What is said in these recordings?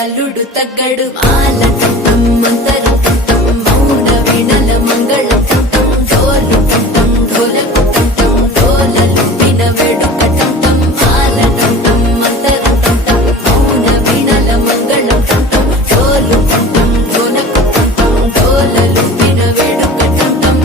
అల్లుడు తగ్గడు మాలటం మంతరం టం మౌన వినల మంగళం టం డోలు టం ఢోలకు టం డోలలు విన వేడుక టం మాలటం మంతరం టం మౌన వినల మంగళం టం డోలు టం ఢోలకు టం డోలలు విన వేడుక టం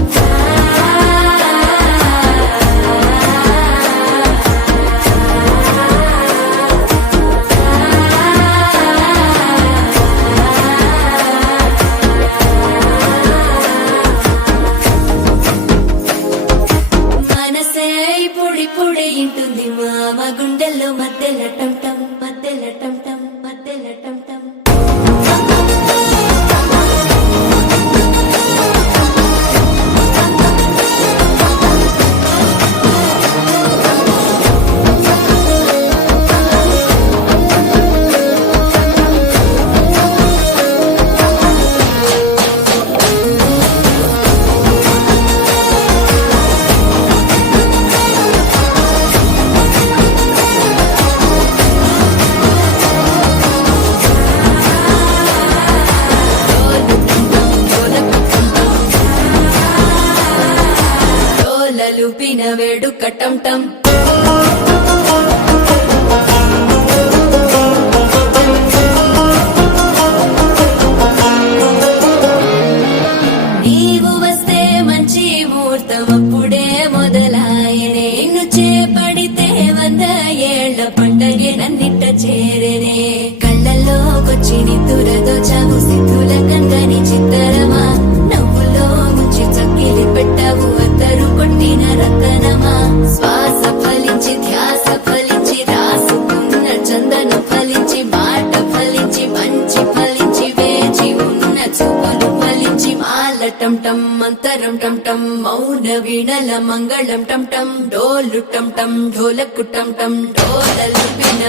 పొడి ఇంటుంది మామ గుండెల్లో మధ్యల టం టం మధ్యల టం టం మధ్యల టం టం లుపిన వేడుక టం టం నీవు వస్తే మంచి ముహూర్తం అప్పుడే మొదలాయనే నిన్ను చేపడితే 100 ఏళ్ల పండగే నన్నిట్ట చేరేనే కళ్ళల్లోకొచ్చి నిద్దురదోచావు సిద్ధుల కందని చిత్తరమా నవ్వులో ముంచి చక్కిలి పెట్టావు అద్దరు కొట్టిన రతనమా శ్వాస ఫలించి ధ్యాస ఫలించి రాసుకున్న చందను ఫలించి మాట ఫలించి మంచి ఫలించి వేచి ఉన్న చూపులు ఫలించి మాలటం టం మంతరం టం టం మౌన వీణల మంగళం టం టం డోలు టం టం ఢోలకు టం టం డోలలు విన